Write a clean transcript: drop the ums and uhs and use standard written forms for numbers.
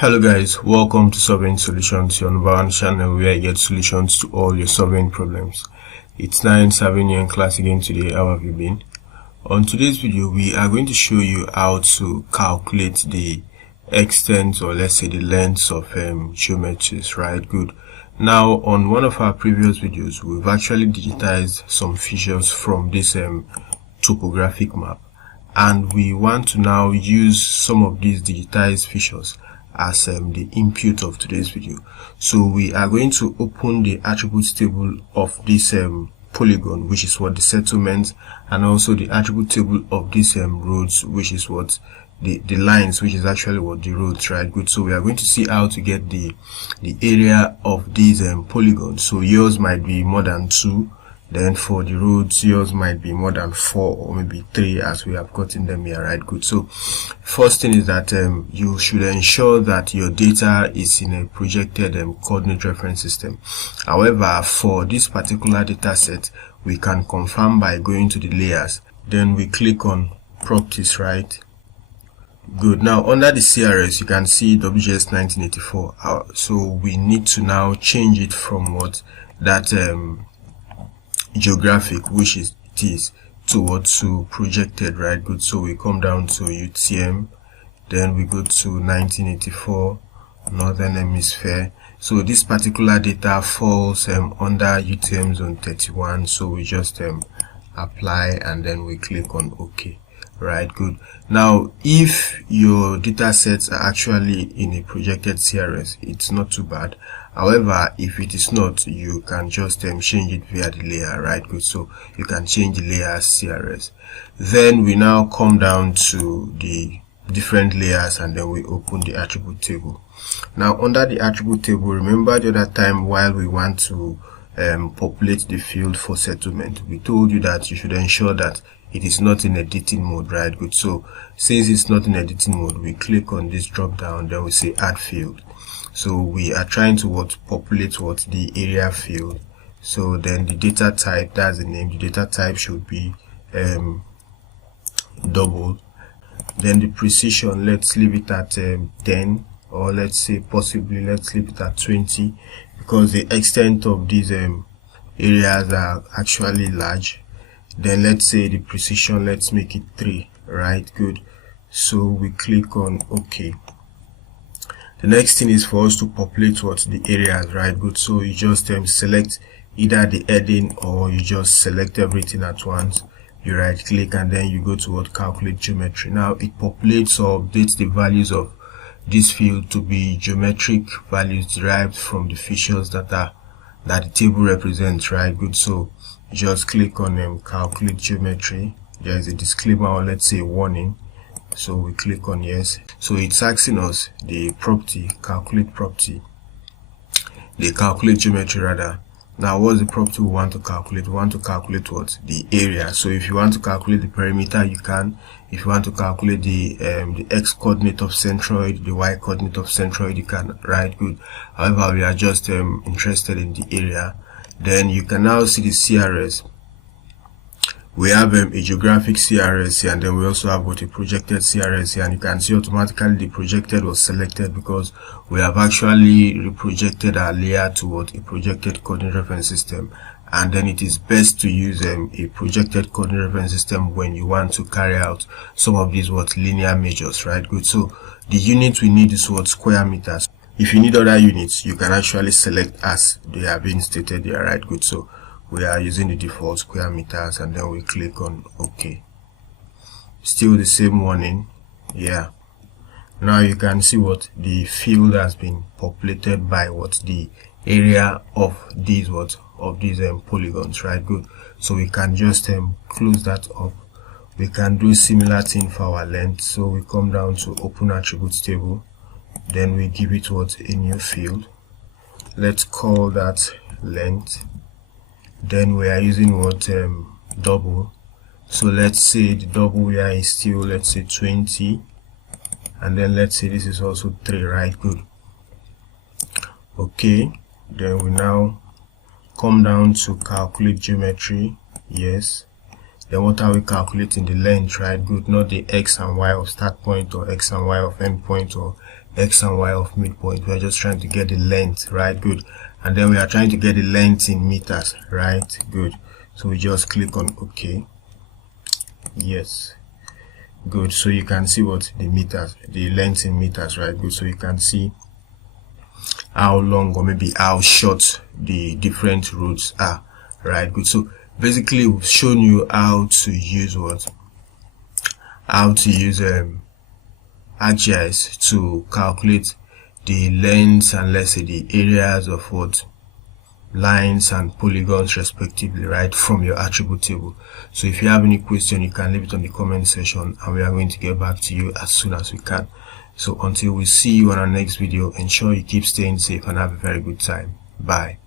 Hello guys, welcome to Solving Solutions, your number one channel where you get solutions to all your solving problems. It's 9-7 in class again today. How have you been? On today's video, we are going to show you how to calculate the extent, or let's say the lengths of geometries, right? Good. Now, on one of our previous videos, we've actually digitized some features from this topographic map, and we want to now use some of these digitized features as the input of today's video. So we are going to open the attributes table of this polygon, which is what the settlement, and also the attribute table of these roads, which is what the lines, which is actually what the roads, right? Good. So we are going to see how to get the area of these polygons. So yours might be more than 2. Then for the roads, yours might be more than 4 or maybe 3, as we have gotten them here, right? Good. So first thing is that you should ensure that your data is in a projected coordinate reference system. However, for this particular data set, we can confirm by going to the layers. Then we click on properties, right? Good. Now under the CRS, you can see WGS 1984. So we need to now change it from what that geographic, which is it is, towards to projected, right? Good. So we come down to UTM, then we go to 1984 Northern Hemisphere. So this particular data falls under UTM zone 31. So we just apply and then we click on OK. Right, good. Now, if your data sets are actually in a projected CRS, it's not too bad. However, if it is not, you can just change it via the layer, right? Good. So you can change the layer CRS. Then we now come down to the different layers and then we open the attribute table. Now, under the attribute table, remember the other time while we want to populate the field for settlement, we told you that you should ensure that it is not in editing mode, right? Good. So since it's not in editing mode, we click on this drop down, then we say add field. So we are trying to populate the area field. So then the data type, that's the name, the data type should be double. Then the precision, let's leave it at 10, or let's say possibly let's leave it at 20, because the extent of these areas are actually large. Then let's say the precision, let's make it 3, right? Good. So we click on OK. The next thing is for us to populate the areas, right? Good. So you just select either the heading or you just select everything at once. You right click and then you go to calculate geometry. Now it populates or updates the values of this field to be geometric values derived from the features that the table represents, right? Good. So just click on calculate geometry. There is a disclaimer, or let's say warning. So we click on yes. So it's asking us the property, calculate property, the calculate geometry rather. Now what's the property we want to calculate? We want to calculate the area. So if you want to calculate the perimeter, you can. If you want to calculate the x coordinate of centroid, the y coordinate of centroid, you can, right? Good. However, we are just interested in the area. Then you can now see the CRS. We have a geographic CRS here, and then we also have a projected CRS here, and you can see automatically the projected was selected because we have actually reprojected our layer to a projected coordinate reference system. And then it is best to use a projected coordinate reference system when you want to carry out some of these linear measures, right? Good. So the unit we need is square meters. If you need other units, you can actually select as they are being stated there, right? Good. So we are using the default square meters and then we click on OK. Still the same warning. Yeah. Now you can see the field has been populated by the area of these polygons, right? Good. So we can just close that up. We can do similar thing for our length. So we come down to open attributes table. Then we give it a new field. Let's call that length. Then we are using double. So let's say the double here is still, let's say 20, and then let's say this is also 3, right? Good. Okay. Then we now come down to calculate geometry. Yes. Then what are we calculating? The length, right? Good. Not the x and y of start point or x and y of end point or x and y of midpoint. We are just trying to get the length, right? Good. And then we are trying to get the length in meters, right? Good. So we just click on OK. Yes. Good. So you can see what the meters, the length in meters, right? Good. So you can see how long or maybe how short the different roads are, right? Good. So basically we've shown you how to use ArcGIS to calculate the lengths and let's say the areas of what lines and polygons respectively, right, from your attribute table. So if you have any question, you can leave it on the comment section and we are going to get back to you as soon as we can. So until we see you on our next video, ensure you keep staying safe and have a very good time. Bye.